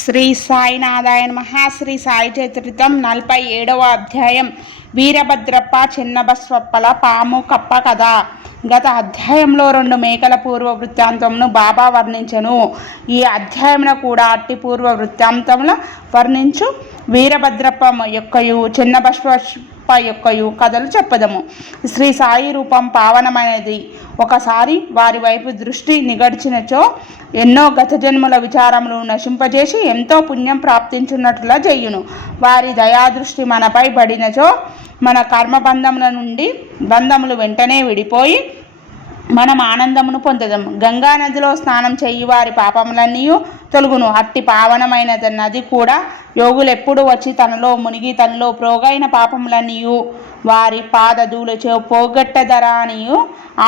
శ్రీ సాయినాథాయ మహాశ్రీ సాయి చరిత్రితం నలభై ఏడవ అధ్యాయం. వీరభద్రప్ప చిన్నబస్వప్పల పాము కప్ప కథ. గత అధ్యాయంలో రెండు మేకల పూర్వ వృత్తాంతమును బాబా వర్ణించను. ఈ అధ్యాయంలో కూడా అట్టి పూర్వ వృత్తాంతంలో వర్ణించు. వీరభద్రప్ప యొక్కయు చిన్నబస్వప్ప యొక్కయు కథలు చెప్పదము. శ్రీ సాయి రూపం పావనమైనది. ఒకసారి వారి వైపు దృష్టి నిగడిచినచో ఎన్నో గత జన్మల విచారములు నశింపజేసి ఎంతో పుణ్యం ప్రాప్తించున్నట్లుగా చెయ్యును వారి దయాదృష్టి మనపై పడినచో మన కర్మబంధముల నుండి బంధములు వెంటనే విడిపోయి మనం ఆనందమును పొందదము. గంగా నదిలో స్నానం చేయి వారి పాపములన్నీ తొలుగును. అట్టి పావనమైన నది కూడా యోగులు ఎప్పుడు వచ్చి తనలో మునిగి తనలో ప్రోగైన పాపములన్నీ వారి పాదధూలచే పోగొట్టదరా అనియు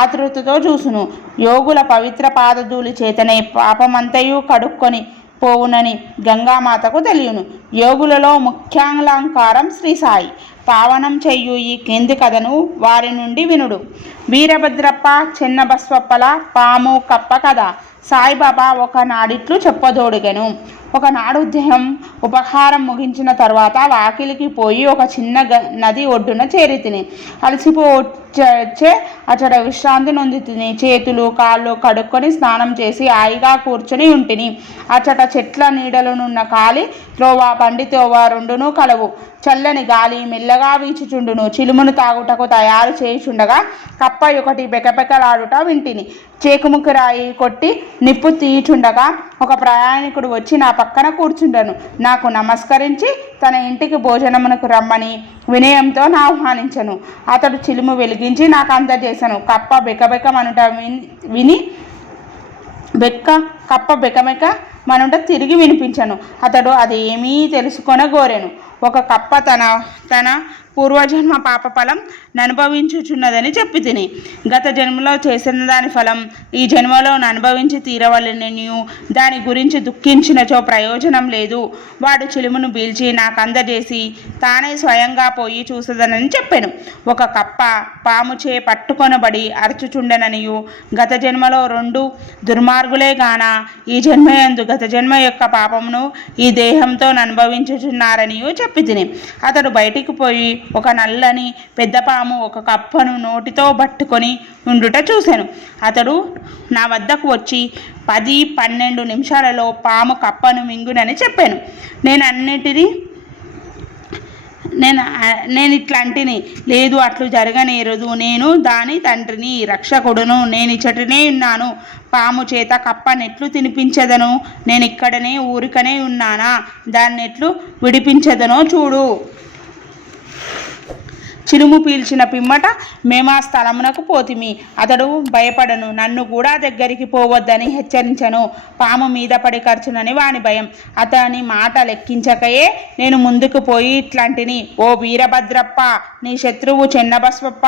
ఆతృతతో చూసును. యోగుల పవిత్ర పాదధూలి చేతనే పాపమంతయు కడుక్కొని పోవునని గంగామాతకు తెలియను. యోగులలో ముఖ్యాంగలంకారం శ్రీ సాయి. పావనం చెయ్యు ఈ కింది కథను వారి నుండి వినుడు. వీరభద్రప్ప చిన్నబస్వప్పల పాము కప్ప కథ సాయిబాబా ఒక నాడిట్లు ఒకనాడు ఉదయం ఉపహారం ముగించిన తర్వాత వాకిలికి పోయి ఒక చిన్న గ నది ఒడ్డున చేరి తిని అలసిపోచే అచడ విశ్రాంతి నొంది తిని చేతులు కాళ్ళు కడుక్కొని స్నానం చేసి హాయిగా కూర్చొని ఉంటిని. అచట చెట్ల నీడలనున్న కాలి త్రోవా పండితోవా రెండును కలవు. చల్లని గాలి మెల్లగా వీచుచుండును చిలుమును తాగుటకు తయారు చేయుచుండగా కప్ప ఒకటి బెకబెకలాడుట వింటిని. చేకుముకు రాయి కొట్టి నిప్పు తీయుచుండగా ఒక ప్రయాణికుడు వచ్చి నా పక్కన కూర్చుండను. నాకు నమస్కరించి తన ఇంటికి భోజనమునకు రమ్మని వినయంతో నా ఆహ్వానించను. అతడు చిలుము వెలిగించి నాకు అందజేశాను కప్ప బెకబెకమనుట విని విని బెక్క కప్ప బెకబెక మనుట తిరిగి వినిపించను. అతడు అది ఏమీ తెలుసుకొనగోరెను. ఒక కప్ప తన తన పూర్వజన్మ పాప ఫలం అనుభవించుచున్నదని చెప్పి తిని. గత జన్మలో చేసిన దాని ఫలం ఈ జన్మలో అనుభవించి తీరవలనని దాని గురించి దుఃఖించినచో ప్రయోజనం లేదు. వాడు చిలుమును పీల్చి నాకు అందజేసి తానే స్వయంగా పోయి చూసదనని చెప్పాను. ఒక కప్ప పాముచే పట్టుకొనబడి అరచుచుండననియు. గత జన్మలో రెండు దుర్మార్గులే గాన? ఈ జన్మయందు గత జన్మ యొక్క పాపమును ఈ దేహంతో అనుభవించుచున్నారనియు చెప్పి తిని. అతడు బయటికి పోయి ఒక నల్లని పెద్ద పాము ఒక కప్పను నోటితో పట్టుకొని ఉండుట చూశాను అతడు నా వద్దకు వచ్చి పది పన్నెండు నిమిషాలలో పాము కప్పను మింగునని చెప్పాను. నేను అన్నిటినీ నేను నేను ఇట్లాంటిని లేదు అట్లు జరగనేరదు. నేను దాని తండ్రిని రక్షకుడును నేను ఇచ్చటనే ఉన్నాను. పాము చేత కప్పనెట్లు తినిపించదను. నేను ఇక్కడనే ఊరికనే ఉన్నానా? దాన్నెట్లు విడిపించదనో చూడు. చిరుము పీల్చిన పిమ్మట మేమా స్థలమునకు పోతిమి. అతడు భయపడను నన్ను కూడా దగ్గరికి పోవద్దని హెచ్చరించను. పాము మీద పడి ఖర్చునని వాని భయం. అతని మాట లెక్కించకయే నేను ముందుకు పోయి ఇట్లాంటిని. ఓ వీరభద్రప్ప నీ శత్రువు చెన్నబస్వప్ప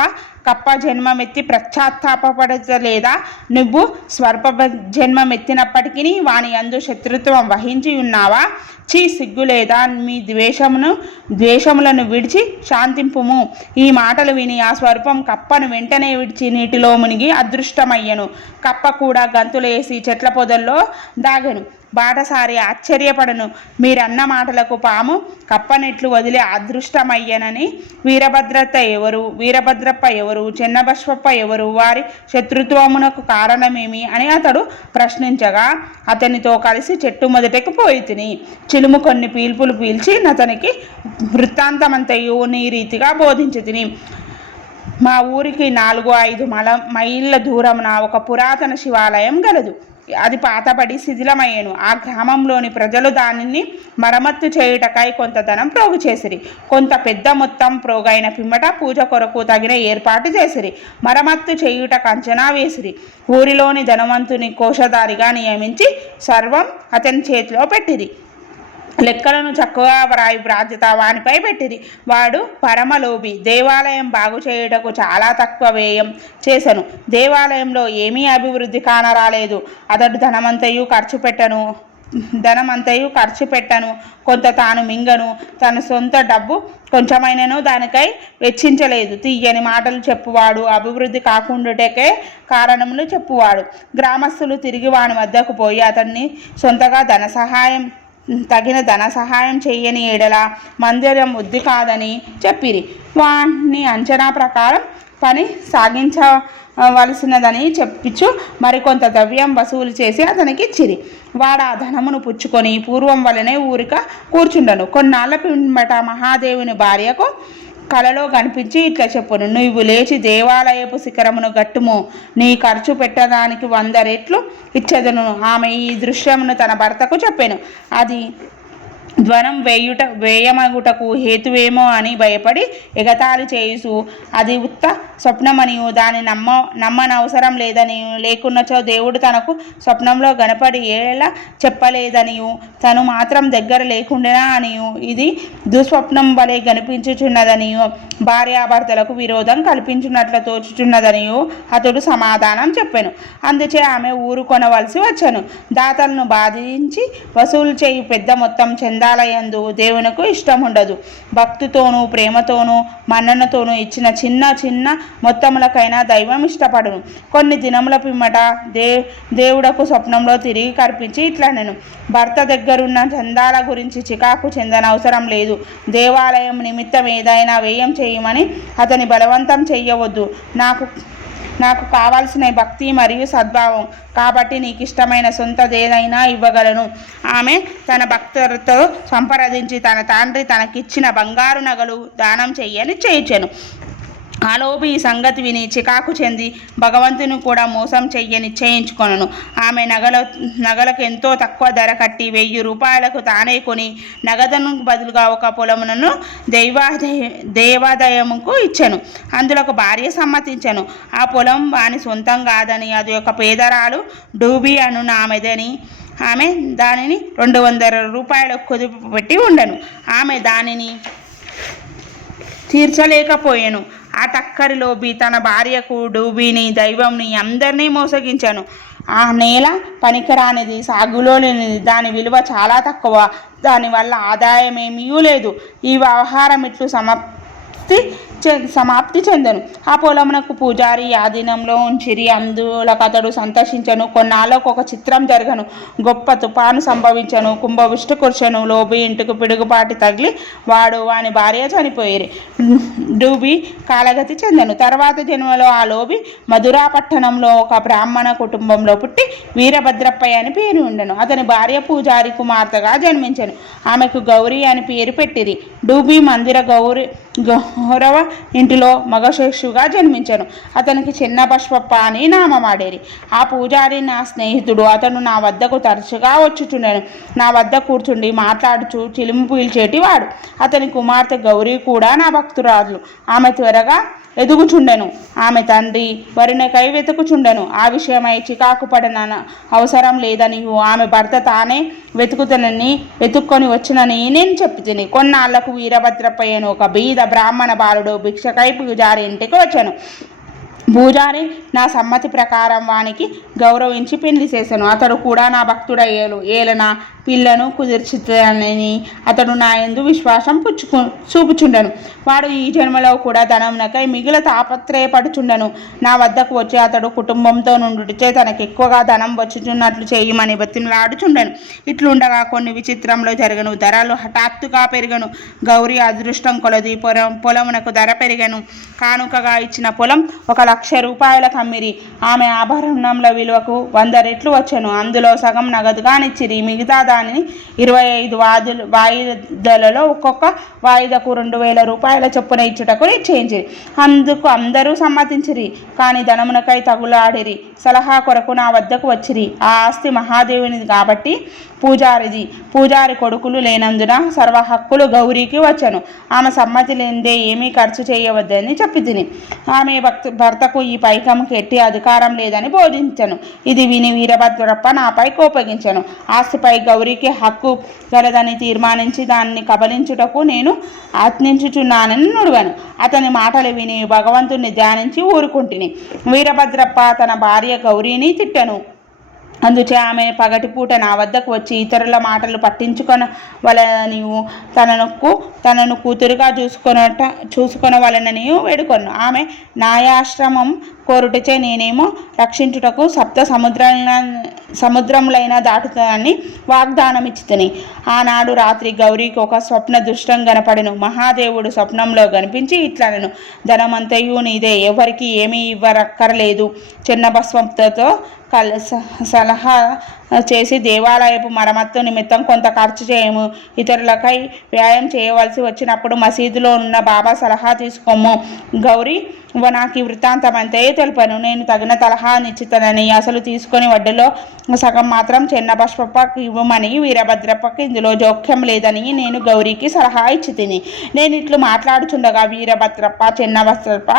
కప్ప జన్మమెత్తి పశ్చాత్తాపడలేదా నువ్వు స్వర్ప జన్మమెత్తినప్పటికీ వాని అందు శత్రుత్వం వహించి ఉన్నావా? చీ సిగ్గులేదా మీ ద్వేషమును ద్వేషములను విడిచి శాంతింపుము. ఈ మాటలు విని ఆ స్వరూపం కప్పను వెంటనే విడిచి నీటిలో మునిగి అదృష్టమయ్యను. కప్ప కూడా గంతులేసి చెట్ల పొదల్లో దాగను. బాటసారి ఆశ్చర్యపడను. మీరన్న మాటలకు పాము కప్పనెట్లు వదిలి అదృష్టమయ్యనని. వీరభద్రత ఎవరు? వీరభద్రప్ప ఎవరు? చిన్నబశ్వప్ప ఎవరు? వారి శత్రుత్వమునకు కారణమేమి? అని అతడు ప్రశ్నించగా అతనితో కలిసి చెట్టు మొదటకు పోయి తిని చిలుము కొన్ని పీల్పులు పీల్చి అతనికి వృత్తాంతమంతయు నీ రీతిగా బోధించి తిని. మా ఊరికి నాలుగు ఐదు మల మైళ్ళ దూరమున ఒక పురాతన శివాలయం గలదు. అది పాతబడి శిథిలమయ్యను. ఆ గ్రామంలోని ప్రజలు దానిని మరమ్మత్తు చేయుటకై కొంత ధనం ప్రోగు చేసిరి. కొంత పెద్ద మొత్తం ప్రోగైన పిమ్మట పూజ కొరకు తగిన ఏర్పాటు చేసిరి. మరమ్మత్తు చేయుటకు అంచనా వేసిరి. ఊరిలోని ధనవంతుని కోశధారిగా నియమించి సర్వం అతని చేతిలో పెట్టిరి. లెక్కలను చక్కగా వ్రాయి బాధ్యత వానిపై పెట్టిరి. వాడు పరమలోభి. దేవాలయం బాగు చేయుటకు చాలా తక్కువ వ్యయం చేశాను దేవాలయంలో ఏమీ అభివృద్ధి కానరాలేదు. అతడు ధనమంతయు ఖర్చు పెట్టను. ధనమంతయు ఖర్చు పెట్టను. కొంత తాను మింగను. తన సొంత డబ్బు కొంచెమైనను దానికై వెచ్చించలేదు. తీయని మాటలు చెప్పువాడు. అభివృద్ధి కాకుండాటకే కారణములు చెప్పువాడు. గ్రామస్తులు తిరిగి వాని వద్దకు పోయి అతన్ని సొంతగా ధన సహాయం తగిన ధన సహాయం చేయని ఎడల మందిరం వృద్ధి కాదని చెప్పిరి. వాని అంచనా ప్రకారం పని సాగించవలసినదని చెప్పించు. మరికొంత ద్రవ్యం వసూలు చేసి అతనికి ఇచ్చిరి వాడు ఆ ధనమును పుచ్చుకొని పూర్వం వలనే ఊరిక కూర్చుండను. కొన్నాళ్ళ పిమ్మట మహాదేవుని భార్యకు కలలో కనిపించి ఇట్లా చెప్పును నువ్వు లేచి దేవాలయపు శిఖరమును గట్టుము నీ ఖర్చు పెట్టడానికి వంద రెట్లు ఇచ్చేదను. ఆమె ఈ దృశ్యమును తన భర్తకు చెప్పాను. అది ధ్వనం వేయుట వేయమగుటకు హేతువేమో అని భయపడి ఎగతాళి చేయుసు అది ఉత్త స్వప్నమనియు. దాని నమ్మ నమ్మనవసరం లేదనియు లేకున్నచో దేవుడు తనకు స్వప్నంలో గనపడి ఏలా చెప్పలేదనియు. తను మాత్రం దగ్గర లేకుండా అనియు. ఇది దుస్వప్నం వలె కనిపించుచున్నదనియు భార్యాభర్తలకు విరోధం కల్పించున్నట్లు తోచుచున్నదనియు. అతడు సమాధానం చెప్పాను. అందుచే ఆమె ఊరు కొనవలసి వచ్చాను. దాతలను బాధించి వసూలు చేయి పెద్ద మొత్తం చెంద చందాలయందు దేవునకు ఇష్టం ఉండదు భక్తితోనూ ప్రేమతోనూ మన్ననతోనూ ఇచ్చిన చిన్న చిన్న మొత్తములకైనా దైవం ఇష్టపడును. కొన్ని దినముల పిమ్మట దే దేవుడకు స్వప్నంలో తిరిగి కనిపించి ఇట్లా నేను భర్త దగ్గరున్న చందాల గురించి చికాకు చెందనవసరం లేదు. దేవాలయం నిమిత్తం ఏదైనా వ్యయం చేయమని అతని బలవంతం చెయ్యవద్దు. నాకు నాకు కావాల్సిన భక్తి మరియు సద్భావం కాబట్టి నీకు ఇష్టమైన సొంతదేదైనా ఇవ్వగలను. ఆమె తన భక్తులతో సంప్రదించి తన తండ్రి తనకిచ్చిన బంగారు నగలు దానం చెయ్యని చేయించాను. ఆలోపు ఈ సంగతి విని చికాకు చెంది భగవంతుని కూడా మోసం చెయ్య నిశ్చయించుకొనను. ఆమె నగల నగలకు ఎంతో తక్కువ ధర కట్టి వెయ్యి రూపాయలకు తానే కొని నగదును బదులుగా ఒక పొలమునను దైవాదయ దేవాదయముకు ఇచ్చాను. అందులో ఒక భార్య సమ్మతించాను. ఆ పొలం వాని సొంతం కాదని అది ఒక పేదరాలు డూబీ అను నామెదని ఆమె దానిని రెండు వందల రూపాయలకు కుదుపు పెట్టి ఉండను. ఆమె దానిని తీర్చలేకపోయాను. ఆ టక్కరి లోబి తన భార్యకు డూబీని దైవంని అందరినీ మోసగించాను. ఆ నేల పనికిరానిది సాగులో లేనిది దాని విలువ చాలా తక్కువ. దానివల్ల ఆదాయం ఏమీ లేదు. ఈ వ్యవహారం ఇట్లు సమాప్తి సమాప్తి చెందను. ఆ పొలమునకు పూజారి ఆధీనంలో ఉంచిరి. అందులో అతడు సంతోషించను. కొన్నాళ్ళకు ఒక చిత్రం జరగను. గొప్ప తుఫాను సంభవించను. కుంభవిష్టు కుర్చను లోబి ఇంటికి పిడుగుపాటి తగిలి వాడు వాని భార్య చనిపోయేరి. డూబి కాలగతి చెందను. తర్వాత జన్మలో ఆ లోబి మధురా పట్టణంలో ఒక బ్రాహ్మణ కుటుంబంలో పుట్టి వీరభద్రప్పయ్య అని పేరు ఉండను. అతని భార్య పూజారి కుమార్తెగా జన్మించను. ఆమెకు గౌరీ అని పేరు పెట్టిరి. డూబి మందిర గౌరీ గౌరవ ఇంటిలో మగశేషుగా జన్మించను. అతనికి చిన్న బష్పప్ప అని నామమాడేరి. ఆ పూజారి నా స్నేహితుడు. అతను నా వద్దకు తరచుగా వచ్చుచుండెను. నా వద్ద కూర్చుండి మాట్లాడుచు చిలిమి పీల్చేటి వాడు అతని కుమార్తె గౌరీ కూడా నా భక్తురాజులు ఆమె త్వరగా ఎదుగుచుండెను. ఆమె తండ్రి వరుణకై వెతుకుచుండెను. ఆ విషయమై చికాకు పడిన అవసరం లేదని ఆమె భర్త తానే వెతుకుతనని వెతుక్కొని వచ్చినని నేను చెప్పి తిని కొన్నాళ్ళకు వీరభద్రప్పయ్యను ఒక బీద బ్రాహ్మణ బాలుడు భిక్షకై పూజారి ఇంటికి వచ్చాను. పూజారి నా సమ్మతి ప్రకారం వానికి గౌరవించి పెళ్ళి చేశాను. అతడు కూడా నా భక్తుడయ్యేలు. ఏలన? పిల్లను కుదిర్చుతానని అతడు నా ఎందు విశ్వాసం పుచ్చుకు చూపుచుండెను. వాడు ఈ జన్మలో కూడా ధనమునకై మిగిలిన తాపత్రయపడుచుండను. నా వద్దకు వచ్చి అతడు కుటుంబంతో నుండుచే తనకు ఎక్కువగా ధనం వచ్చుచున్నట్లు చేయమని బతిమలాడుచుండను. ఇట్లుండగా కొన్ని విచిత్రంలో జరగను. ధరలు హఠాత్తుగా పెరగను. గౌరీ అదృష్టం కొలది పొలం పొలమునకు ధర పెరిగను. కానుకగా ఇచ్చిన పొలం ఒక లక్ష రూపాయల కమ్మిరి. ఆమె ఆభరణంల విలువకు వంద రెట్లు వచ్చాను. అందులో సగం నగదుగానిచ్చిరి మిగతా దానిని ఇరవై ఐదు వాదులు వాయిదాలలో ఒక్కొక్క వాయిదాకు రెండు వేల రూపాయల చొప్పున ఇచ్చుటకు నిశ్చయించిరి అందుకు అందరూ సమ్మతించిరి కానీ ధనమునకై తగులాడిరి. సలహా కొరకు నా వద్దకు వచ్చిరి. ఆ ఆస్తి మహాదేవునిది కాబట్టి పూజారిది. పూజారి కొడుకులు లేనందున సర్వ హక్కులు గౌరీకి వచ్చాను. ఆమె సమ్మతి లేనిదే ఏమీ ఖర్చు చేయవద్దని చెప్పి తిని ఆమె భక్తు భర్తకు ఈ పైకముకి ఎట్టి అధికారం లేదని బోధించను. ఇది విని వీరభద్రప్ప నాపై కోపగించను. ఆస్తిపై ఎవరికి హక్కు గలదని తీర్మానించి దాన్ని కబలించుటకు నేను ఆజ్ఞించుచున్నానని నుడివాను. అతని మాటలు విని భగవంతుని ధ్యానించి ఊరుకుంటుని. వీరభద్రప్ప తన భార్య గౌరీని తిట్టను. అందుచే ఆమె పగటిపూట నా వద్దకు వచ్చి ఇతరుల మాటలు పట్టించుకొన వలనని తనకు తనను కూతురుగా చూసుకొనట చూసుకొనవలనని వేడుకొను. ఆమె నాయాశ్రమం కోరుటచే నేనేమో రక్షించుటకు సప్త సముద్రాల సముద్రములైన దాటుతానని వాగ్దానం ఇచ్చితని ఆనాడు రాత్రి గౌరీకి ఒక స్వప్న దృష్టం కనపడను మహాదేవుడు స్వప్నంలో కనిపించి ఇట్లనను. ధనమంతయు నీదే. ఎవరికి ఏమీ ఇవ్వరక్కర్లేదు. చిన్న భస్వంతతో కల సలహా చేసి దేవాలయపు మరమ్మత్తు నిమిత్తం కొంత ఖర్చు చేయము. ఇతరులకై వ్యాయామం చేయవలసి వచ్చినప్పుడు మసీదులో ఉన్న బాబా సలహా తీసుకోము. గౌరీ నాకు ఈ వృత్తాంతం అంతే తెలిపాను. నేను తగిన సలహా నిశ్చితనని అసలు తీసుకొని వడ్డీలో సగం మాత్రం చెన్నబస్పప్పకి ఇవ్వమని వీరభద్రప్పకి ఇందులో జోక్యం లేదని నేను గౌరీకి సలహా ఇచ్చి తిని నేను ఇట్లు మాట్లాడుచుండగా వీరభద్రప్ప చెన్నబస్రప్ప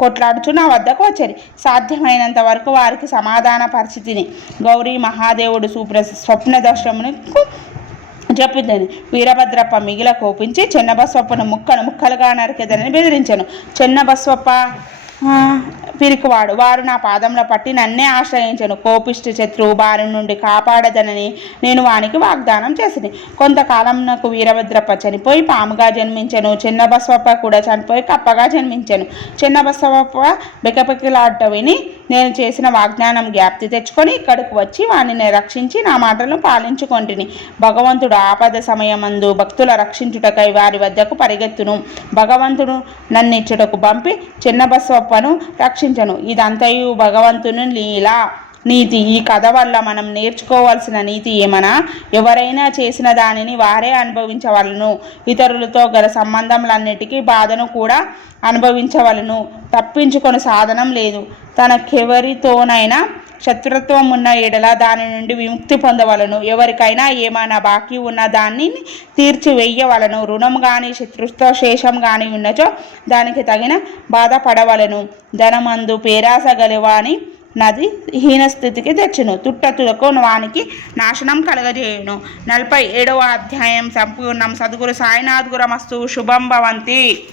కొట్లాడుచు నా వద్దకు వచ్చారు. సాధ్యమైనంత వరకు వారికి సమాధాన పరిస్థితిని గౌరీ దేవుడు సూప్ర స్వప్న దర్శనమునకు చెప్పిందని వీరభద్రప్ప మిగిల కోపించి చిన్నబస్వప్పను ముక్కను ముక్కలుగా నరికెదనని బెదిరించాను. చిన్నబస్వప్ప పిరికివాడు. వారు నా పాదంలో పట్టి నన్నే ఆశ్రయించను. కోపిష్టి శత్రువు బారి నుండి కాపాడదనని నేను వానికి వాగ్దానం చేసింది కొంతకాలం నాకు వీరభద్రప్ప చనిపోయి పాముగా జన్మించను. చిన్నబస్వప్ప కూడా చనిపోయి కప్పగా జన్మించాను. చిన్నబస్వప్ప బెకబెకలాట విని నేను చేసిన వాగ్దానం జ్ఞాప్తి తెచ్చుకొని ఇక్కడికి వచ్చి వానిని రక్షించి నా మాటలను పాలించుకొంటిని. భగవంతుడు ఆపద సమయమందు భక్తుల రక్షించుటకై వారి వద్దకు పరిగెత్తును. భగవంతుడు నన్నిచ్చుటకు పంపి చిన్న బస్వప్పను ఆలోచించను. ఇదంతయు భగవంతుని లీలా. నీతి. ఈ కథ వల్ల మనం నేర్చుకోవాల్సిన నీతి ఏమనా? ఎవరైనా చేసిన దానిని వారే అనుభవించవలను. ఇతరులతో గల సంబంధములన్నిటికీ బాధను కూడా అనుభవించవలను. తప్పించుకొని సాధనం లేదు. తనకెవరితోనైనా శత్రుత్వం ఉన్న ఎడల దాని నుండి విముక్తి పొందవలను. ఎవరికైనా ఏమైనా బాకీ ఉన్న దాన్ని తీర్చివేయవలను. రుణం కానీ శత్రుత్వ శేషం కానీ ఉన్నచో దానికి తగిన బాధపడవలను. ధనమందు పేరాస గలవాని నది హీనస్థితికి తెచ్చును. తుట్టతులకు వానికి నాశనం కలగజేయును. నలభై ఏడవ అధ్యాయం సంపూర్ణం. సద్గురు సాయినాథ్ గురమస్తు శుభం భవంతి.